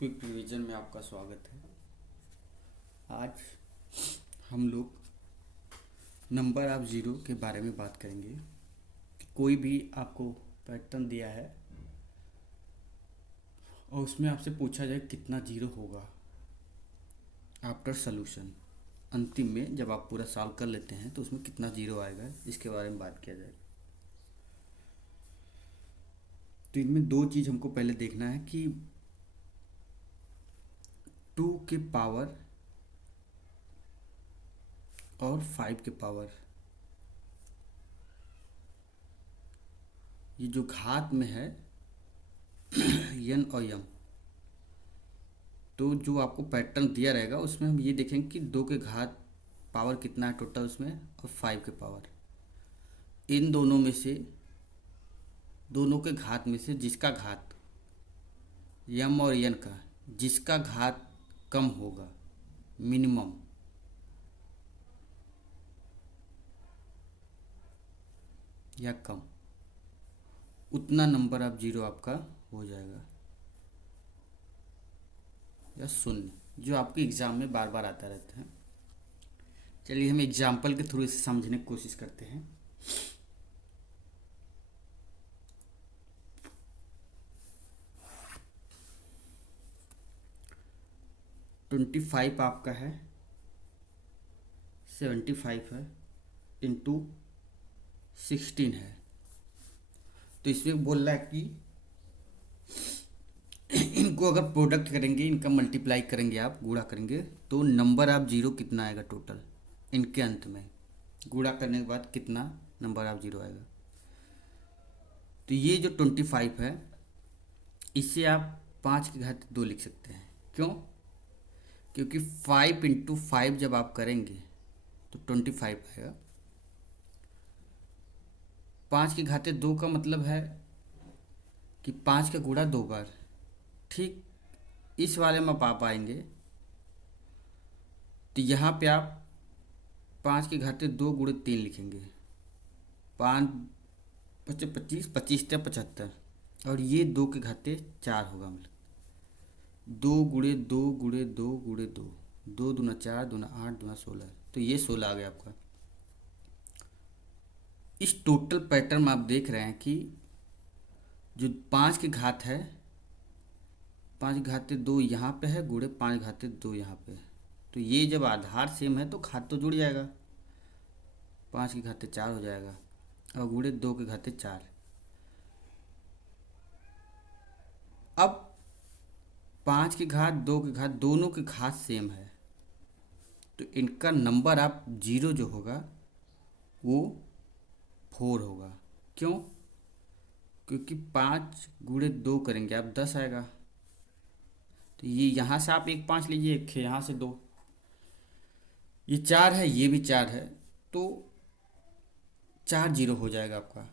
Quick revision में आपका स्वागत है। आज हम लोग नंबर ऑफ ज़ीरो के बारे में बात करेंगे। कोई भी आपको पैटर्न दिया है और उसमें आपसे पूछा जाए कितना ज़ीरो होगा आफ्टर सॉल्यूशन। अंतिम में जब आप पूरा सॉल्व कर लेते हैं तो उसमें कितना ज़ीरो आएगा, इसके बारे में बात किया जाएगा। तो इनमें दो चीज़ हमको पहले देखना है कि 2 के पावर और 5 के पावर, ये जो घात में है यन और यम, तो जो आपको पैटर्न दिया रहेगा उसमें हम ये देखेंगे कि 2 के घात पावर कितना है टोटल उसमें, और 5 के पावर। इन दोनों में से, दोनों के घात में से जिसका घात यम और यन का, जिसका घात कम होगा, मिनिमम, या कम, उतना नंबर ऑफ ज़ीरो आपका हो जाएगा, या शून्य, जो आपके एग्ज़ाम में बार बार आता रहता है। चलिए हम एग्जाम्पल के थ्रू इसे समझने की कोशिश करते हैं। ट्वेंटी फाइव आपका है, 75 है, इंटू 16 है। तो इसमें बोल रहा है कि इनको अगर प्रोडक्ट करेंगे, इनका मल्टीप्लाई करेंगे, आप गुणा करेंगे तो नंबर ऑफ ज़ीरो कितना आएगा टोटल इनके अंत में, गुणा करने के बाद कितना नंबर ऑफ ज़ीरो आएगा। तो ये जो 25 है, इससे आप 5 की घात 2 लिख सकते हैं। क्यों? क्योंकि 5 इंटू 5 जब आप करेंगे तो 25 आएगा। 5 की घाते 2 का मतलब है कि 5 का गुणा 2 बार। ठीक इस वाले में आप आएंगे तो यहाँ पे आप 5 की घाते 2 गुणे 3 लिखेंगे। 5 पच्चीस पच्चीस पच्चीस 75, और ये 2 के घाते 4 होगा। मतलब 2 गुणे 2 गुणे 2 गुणे 2, 2 दूना 4, दूना 8, दूना 16, तो ये 16 आ गया आपका। इस टोटल पैटर्न में आप देख रहे हैं कि जो 5 की घात है, 5 घाते 2 यहाँ पे है, गुणे 5 घाते 2 यहाँ पे है। तो ये जब आधार सेम है तो घात तो जुड़ जाएगा, 5 की घाते 4 हो जाएगा, और गुणे 2 के घाते 4। अब 5 की घात 2 की घात दोनों की घात सेम है, तो इनका नंबर ऑफ जीरो जो होगा वो 4 होगा। क्यों? क्योंकि 5 गुणे 2 करेंगे आप 10 आएगा। तो ये यहाँ से आप एक 5 लीजिए, एक यहाँ से 2, ये 4 है, ये भी 4 है, तो 4 जीरो हो जाएगा आपका।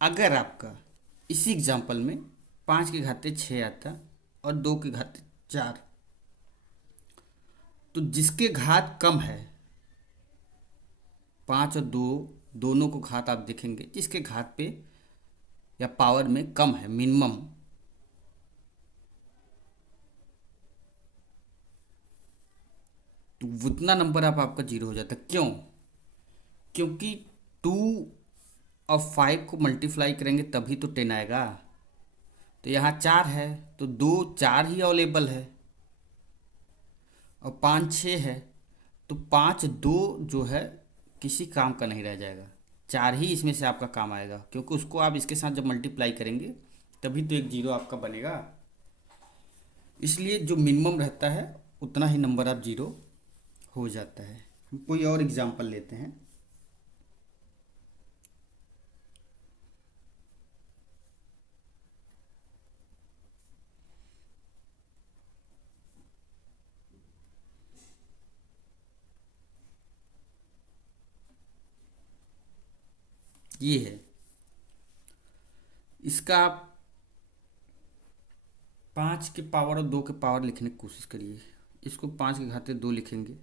अगर आपका इसी एग्जाम्पल में 5 के घाते 6 आता और 2 के घाते 4, तो जिसके घात कम है, 5 और 2 दोनों को घात आप देखेंगे, जिसके घात पे या पावर में कम है, मिनिमम, तो उतना नंबर आपका जीरो हो जाता है। क्यों? क्योंकि 2 और 5 को मल्टीप्लाई करेंगे तभी तो 10 आएगा। तो यहाँ 4 है तो 2 4 ही अवेलेबल है, और 5 6 है, तो 5 2 जो है किसी काम का नहीं रह जाएगा, 4 ही इसमें से आपका काम आएगा, क्योंकि उसको आप इसके साथ जब मल्टीप्लाई करेंगे तभी तो एक जीरो आपका बनेगा। इसलिए जो मिनिमम रहता है उतना ही नंबर ऑफ जीरो हो जाता है। हम कोई और एग्जांपल लेते हैं। ये है, इसका आप 5 के पावर और 2 के पावर लिखने की कोशिश करिए। इसको 5 के घाते 2 लिखेंगे,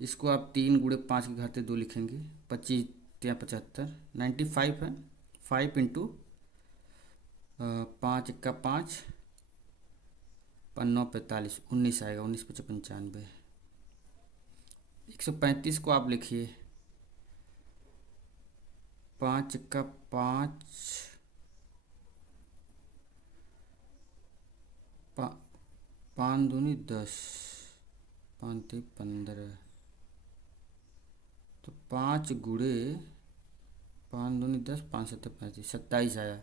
इसको आप 3 गुणे 5 के घाते 2 लिखेंगे, 25 या 75, 95 है। 5 इंटू 5 1 का 5, 5 45 19 आएगा, 19 पचे 95। 135 को आप लिखिए, 5 का 5, 5 दूनी 10, 5 3 15, तो 5 गुड़े 5 दूनी 10, 5 7 35, 27 आया।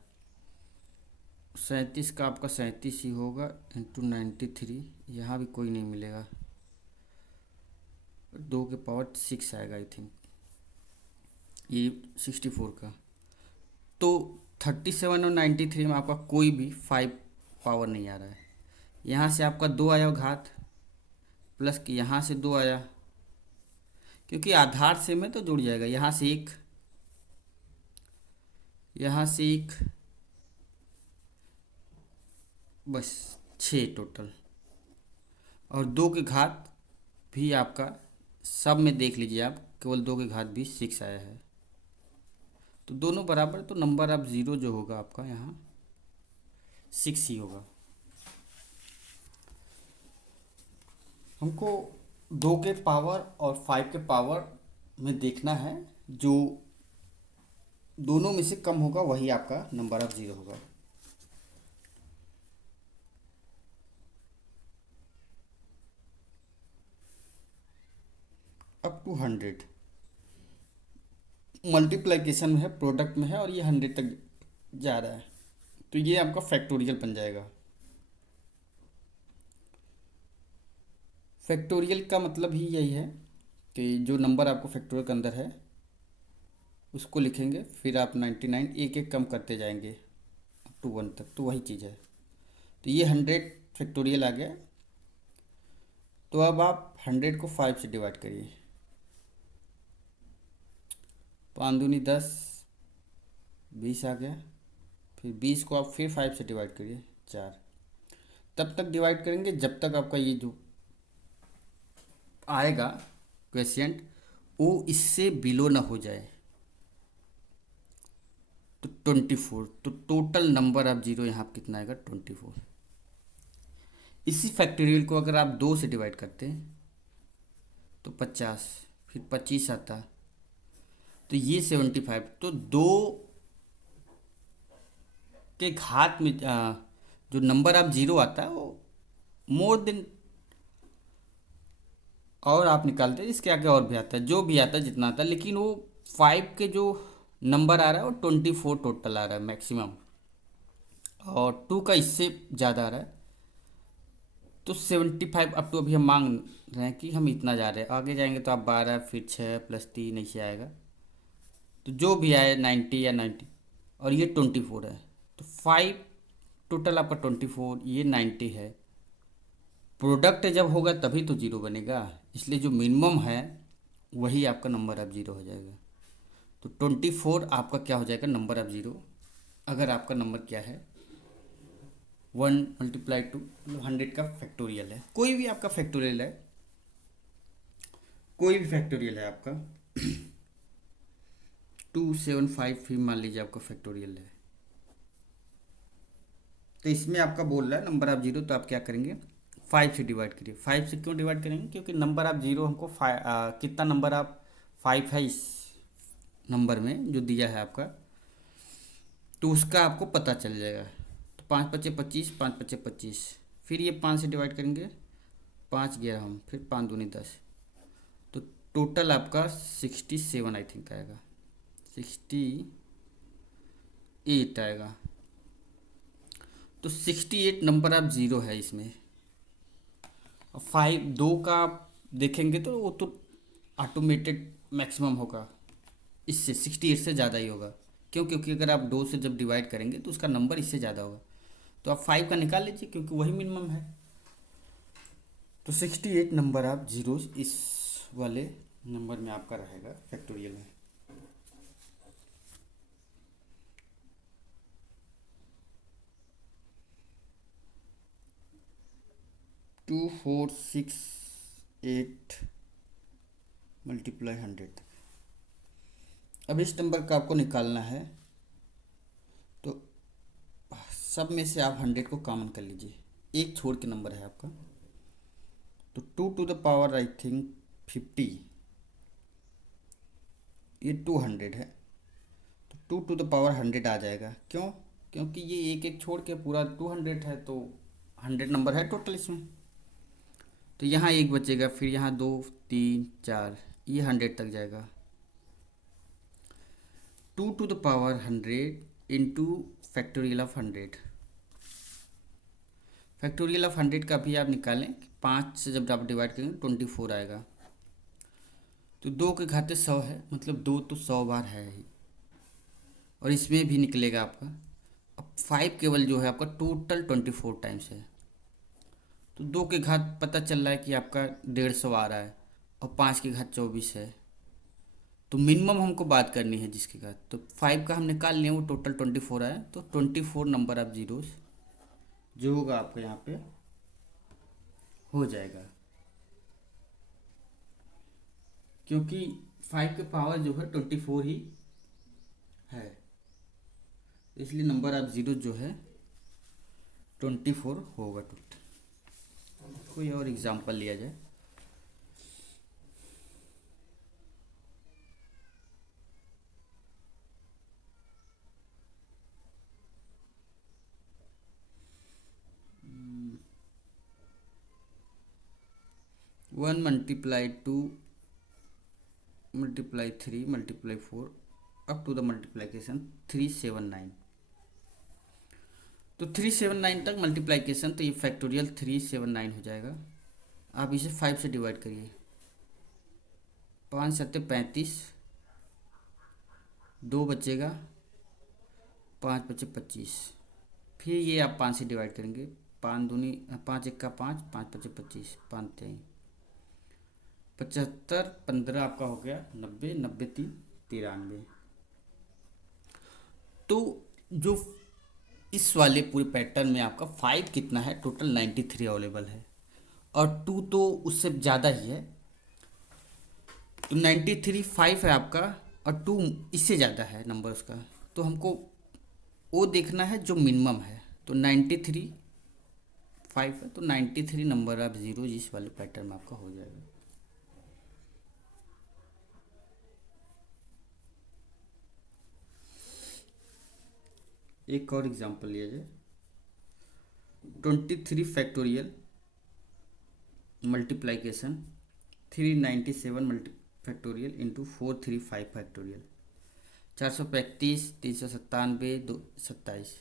37 का आपका 37 ही होगा इंटू 93, यहाँ भी कोई नहीं मिलेगा, 2 के पावर 6 आएगा आई थिंक, ये 64 का। तो 37 और 93 में आपका कोई भी 5 पावर नहीं आ रहा है। यहाँ से आपका 2 आया घात, प्लस कि यहाँ से 2 आया, क्योंकि आधार से में तो जुड़ जाएगा। यहाँ से 1, यहाँ से 1, बस 6 टोटल। और 2 के घात भी आपका सब में देख लीजिए आप, केवल 2 के घात भी 6 आया है, तो दोनों बराबर। तो नंबर ऑफ ज़ीरो जो होगा आपका यहाँ 6 ही होगा। हमको 2 के पावर और 5 के पावर में देखना है, जो दोनों में से कम होगा वही आपका नंबर ऑफ ज़ीरो होगा। अप टू 100 मल्टीप्लिकेशन में है, प्रोडक्ट में है, और ये 100 तक जा रहा है, तो ये आपका फैक्टोरियल बन जाएगा। फैक्टोरियल का मतलब ही यही है कि जो नंबर आपको फैक्टोरियल के अंदर है उसको लिखेंगे, फिर आप 99 एक एक कम करते जाएंगे अप टू 1 तक, तो वही चीज़ है। तो ये 100 फैक्टोरियल आ गया। तो अब आप 100 को 5 से डिवाइड करिए, 5 दूनी 10, 20 आ गया। फिर 20 को आप फिर 5 से डिवाइड करिए, 4। तब तक डिवाइड करेंगे जब तक आपका ये जो आएगा क्वेश्चन वो इससे बिलो ना हो जाए। तो 24, तो टोटल नंबर ऑफ ज़ीरो यहाँ कितना आएगा 24। इसी फैक्टोरियल को अगर आप 2 से डिवाइड करते हैं तो 50, फिर 25 आता, तो ये 75। तो 2 के घात में जो नंबर ऑफ ज़ीरो आता है वो मोर देन, और आप निकालते हैं इसके आगे और भी आता है, जो भी आता है जितना आता है, लेकिन वो 5 के जो नंबर आ रहा है वो 24 टोटल आ रहा है मैक्सिमम, और 2 का इससे ज़्यादा आ रहा है। तो 75 अप टू अभी हम मांग रहे हैं कि हम इतना जा रहे हैं, आगे जाएंगे तो आप 12 फिर 6 प्लस 3 ऐसे आएगा, तो जो भी आए 90 या 90, और ये 24 है, तो 5 टोटल आपका 24, ये 90 है। प्रोडक्ट जब होगा तभी तो ज़ीरो बनेगा, इसलिए जो मिनिमम है वही आपका नंबर ऑफ ज़ीरो हो जाएगा। तो 24 आपका क्या हो जाएगा नंबर ऑफ ज़ीरो, अगर आपका नंबर क्या है 1 मल्टीप्लाई टू 100 का फैक्टोरियल है। कोई भी आपका फैक्टोरियल है, कोई भी फैक्टोरियल है आपका 275 भी मान लीजिए आपका फैक्टोरियल है, तो इसमें आपका बोल रहा है नंबर ऑफ ज़ीरो, तो आप क्या करेंगे 5 से डिवाइड करिए। 5 से क्यों डिवाइड करेंगे, क्योंकि नंबर ऑफ ज़ीरो हमको कितना नंबर ऑफ 5 है इस नंबर में जो दिया है आपका, तो उसका आपको पता चल जाएगा। तो 5 पचे 25, 5 पचे 25, फिर ये 5 से डिवाइड करेंगे, 5 गया हम, फिर 5 दूनी 10, तो टोटल आपका 67 आई थिंक आएगा, 68 आएगा। तो 68 नंबर ऑफ ज़ीरो है इसमें। 5 2 का आप देखेंगे तो वो तो ऑटोमेटेड मैक्सिमम होगा, इससे 68 से ज़्यादा ही होगा। क्यों, क्योंकि अगर आप 2 से जब डिवाइड करेंगे तो उसका नंबर इससे ज़्यादा होगा, तो आप 5 का निकाल लीजिए क्योंकि वही मिनिमम है। तो 68 नंबर ऑफ जीरो इस वाले नंबर में आपका रहेगा फैक्टोरियल में। Two 4 6 8 multiply 100। अब इस नंबर का आपको निकालना है, तो सब में से आप 100 को कॉमन कर लीजिए, एक छोड़ के नंबर है आपका। तो 2 to the power I think 50, ये 200 है, तो 2 to the power 100 आ जाएगा। क्यों? क्योंकि ये एक एक छोड़ के पूरा 200 है, तो 100 नंबर है टोटल इसमें। तो यहाँ एक बचेगा, फिर यहाँ 2 3 4, ये 100 तक जाएगा। 2 to the power 100 into factorial of 100। Factorial of 100 का भी आप निकालें, 5 से जब आप डिवाइड करेंगे 24 आएगा। तो 2 के घाते 100 है, मतलब 2 तो 100 बार है ही, और इसमें भी निकलेगा आपका। अब 5 केवल जो है आपका टोटल 24 टाइम्स है, तो 2 के घात पता चल रहा है कि आपका 150 आ रहा है, और 5 के घात 24 है। तो मिनिमम हमको बात करनी है जिसके घात, तो 5 का हम निकाल लिए, वो टोटल 24 आया, तो 24 नंबर ऑफ जीरोस जो होगा आपका यहाँ पे हो जाएगा। क्योंकि 5 के पावर जो है 24 ही है, इसलिए नंबर ऑफ जीरो जो है 24 होगा टोटल। कोई और एग्जांपल लिया जाए। One multiply 2 multiply 3 multiply 4 up to the multiplication 379। तो 379 तक मल्टीप्लीकेशन, तो ये फैक्टोरियल 379 हो जाएगा। आप इसे 5 से डिवाइड करिए, 5 सत्ते 35, 2 बचेगा, 5 बचे 25। फिर ये आप 5 से डिवाइड करेंगे, 5 दूनी 5 एक का 5, 5 बचे 25, 5 3 75, 15 आपका हो गया 90, 90 3 93। तो जो इस वाले पूरे पैटर्न में आपका 5 कितना है, टोटल 93 अवेलेबल है, और 2 तो उससे ज़्यादा ही है। तो 93 5 है आपका, और 2 इससे ज़्यादा है नंबर उसका। तो हमको वो देखना है जो मिनिमम है। तो 93 5 है, तो 93 नंबर ऑफ जीरो इस वाले पैटर्न में आपका हो जाएगा। एक और एग्जांपल लिया जाए, 23 factorial multiplication 397 multi factorial into 435 factorial 435 397 2 27।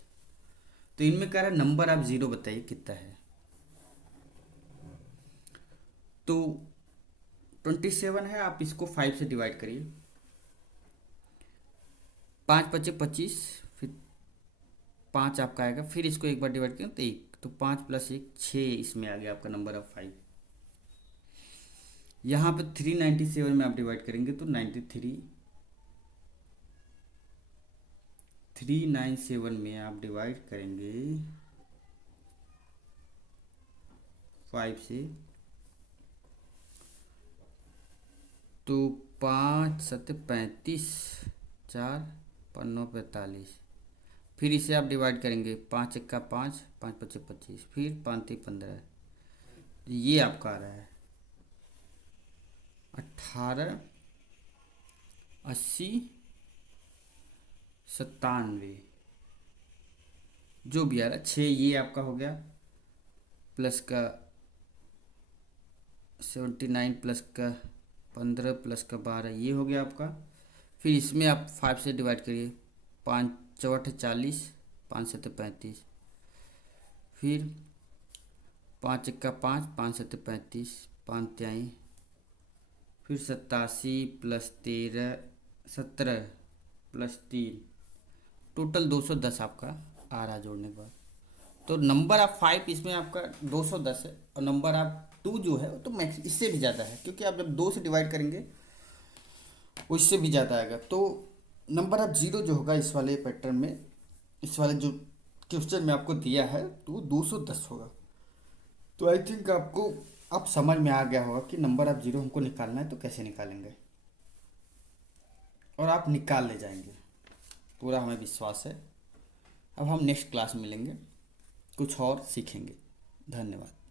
तो इनमें कह रहा है नंबर आप जीरो बताइए कितना है। तो 27 है, आप इसको 5 से डिवाइड करिए, 5 बचे 25, फिर 5 आपका आएगा, फिर इसको एक बार डिवाइड करें तो 1, तो 5 + 1 6 इसमें आ गया आपका नंबर ऑफ 5। यहाँ पे 397 में आप डिवाइड करेंगे तो 397 में आप डिवाइड करेंगे 5 से, तो 5 7 35, 4 5 9 45। फिर इसे आप डिवाइड करेंगे, 5 एक का 5, 5 बचे 25, फिर 5 3 15। ये आपका आ रहा है 18 80 97, जो भी आ रहा है 6, ये आपका हो गया, प्लस का 79 प्लस का 15 प्लस का 12, ये हो गया आपका। फिर इसमें आप 5 से डिवाइड करिए, 5 चौठ 40, 5 7 35, फिर 5 एक का 5, 5 7 35, 5 3, फिर 87 + 13 17 + 3, टोटल 210 आपका आ रहा जोड़ने के बाद। तो नंबर ऑफ 5 इसमें आपका 210 है, और नंबर ऑफ 2 जो है वो तो मैक्स इससे भी ज़्यादा है, क्योंकि आप जब 2 से डिवाइड करेंगे वो इससे भी ज़्यादा आएगा। तो नंबर ऑफ जीरो जो होगा इस वाले पैटर्न में, इस वाले जो क्वेश्चन में आपको दिया है, तो वो 210 होगा। तो आई थिंक आपको अब समझ में आ गया होगा कि नंबर ऑफ जीरो हमको निकालना है तो कैसे निकालेंगे, और आप निकाल ले जाएंगे, पूरा हमें विश्वास है। अब हम नेक्स्ट क्लास में मिलेंगे, कुछ और सीखेंगे। धन्यवाद।